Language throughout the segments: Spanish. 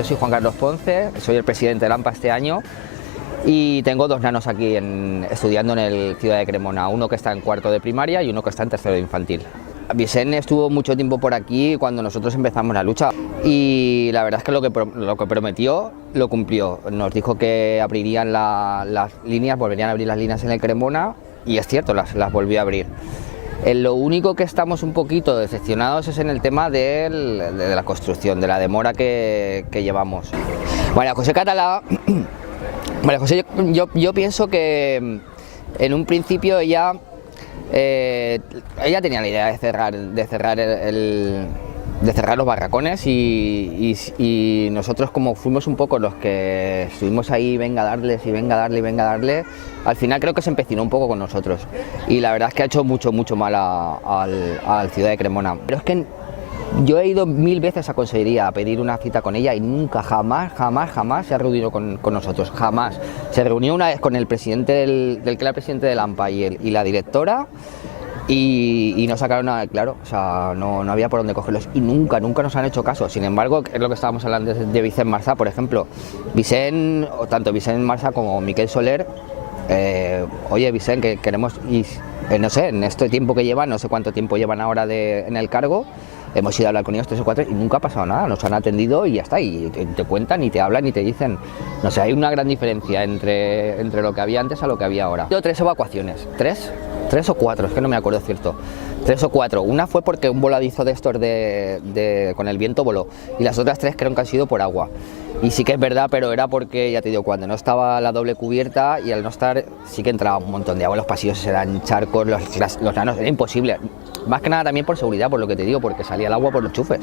yo soy Juan Carlos Ponce, soy el presidente de AMPA este año y tengo dos nanos aquí estudiando en el Ciudad de Cremona, uno que está en cuarto de primaria y uno que está en tercero de infantil. Vicente estuvo mucho tiempo por aquí cuando nosotros empezamos la lucha y la verdad es que lo que prometió lo cumplió. Nos dijo que abrirían las líneas, volverían a abrir las líneas en el Cremona y es cierto, las volvió a abrir. Lo único que estamos un poquito decepcionados es en el tema de la construcción, de la demora que llevamos. María José Catalá, María José, yo pienso que en un principio ella tenía la idea de cerrar los barracones y nosotros, como fuimos un poco los que estuvimos ahí, venga a darles y venga a darle y venga a darle, al final creo que se empecinó un poco con nosotros y la verdad es que ha hecho mucho mal al Ciudad de Cremona. Pero es que yo he ido 1000 veces a Consellería a pedir una cita con ella y nunca, jamás se ha reunido con nosotros, jamás. Se reunió una vez con el presidente del que era el presidente del AMPA y la directora y no sacaron nada claro, o sea, no había por dónde cogerlos y nunca nos han hecho caso. Sin embargo, es lo que estábamos hablando de Vicente Marsá, por ejemplo. Tanto Vicente Marsá como Miquel Soler, oye Vicente, que queremos, y no sé, en este tiempo que llevan, no sé cuánto tiempo llevan ahora en el cargo, hemos ido a hablar con ellos 3 o 4 y nunca ha pasado nada, nos han atendido y ya está, y te cuentan y te hablan y te dicen, no sé, hay una gran diferencia entre lo que había antes a lo que había ahora. Yo 3 evacuaciones, 3 o 4, es que no me acuerdo cierto, 3 o 4, una fue porque un voladizo de estos con el viento voló y las otras 3 creo que han sido por agua. Y sí que es verdad, pero era porque, ya te digo, cuando no estaba la doble cubierta y al no estar, sí que entraba un montón de agua, los pasillos eran charcos, los nanos, era imposible. Más que nada también por seguridad, por lo que te digo, porque salía el agua por los chufes.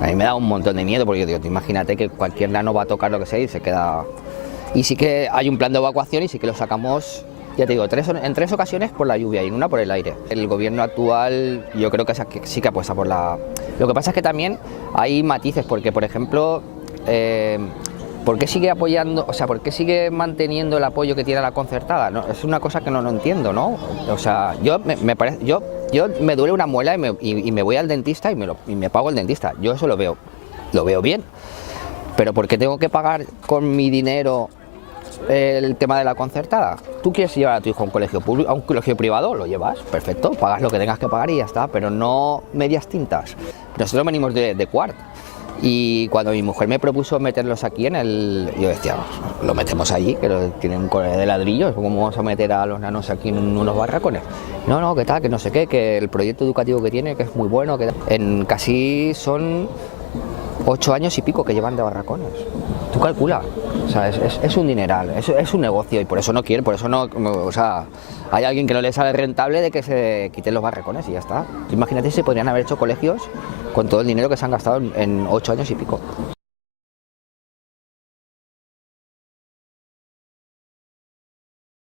A mí me da un montón de miedo, porque yo digo, imagínate que cualquier nano va a tocar lo que sea y se queda... Y sí que hay un plan de evacuación y sí que lo sacamos, ya te digo, en 3 ocasiones por la lluvia y en una por el aire. El gobierno actual yo creo que sí que apuesta por la... Lo que pasa es que también hay matices, porque por ejemplo... ¿por qué sigue apoyando, o sea, por qué sigue manteniendo el apoyo que tiene la concertada? No, es una cosa que no entiendo, ¿no? O sea, yo me duele una muela y me voy al dentista y me pago el dentista. Yo eso lo veo bien. Pero ¿por qué tengo que pagar con mi dinero el tema de la concertada? ¿Tú quieres llevar a tu hijo a un colegio público, a un colegio privado? Lo llevas, perfecto, pagas lo que tengas que pagar y ya está, pero no medias tintas. Nosotros venimos de Cuart. Y cuando mi mujer me propuso meterlos aquí yo decía, lo metemos allí, que tienen un core de ladrillos, ¿cómo vamos a meter a los nanos aquí en unos barracones? No, que tal, que no sé qué, que el proyecto educativo que tiene, que es muy bueno, que en casi son 8 años y pico que llevan de barracones. Tú calcula, o sea, es un dineral, es un negocio y por eso no quieren, o sea, hay alguien que no le sale rentable de que se quiten los barracones y ya está. Imagínate si se podrían haber hecho colegios con todo el dinero que se han gastado en 8 años y pico.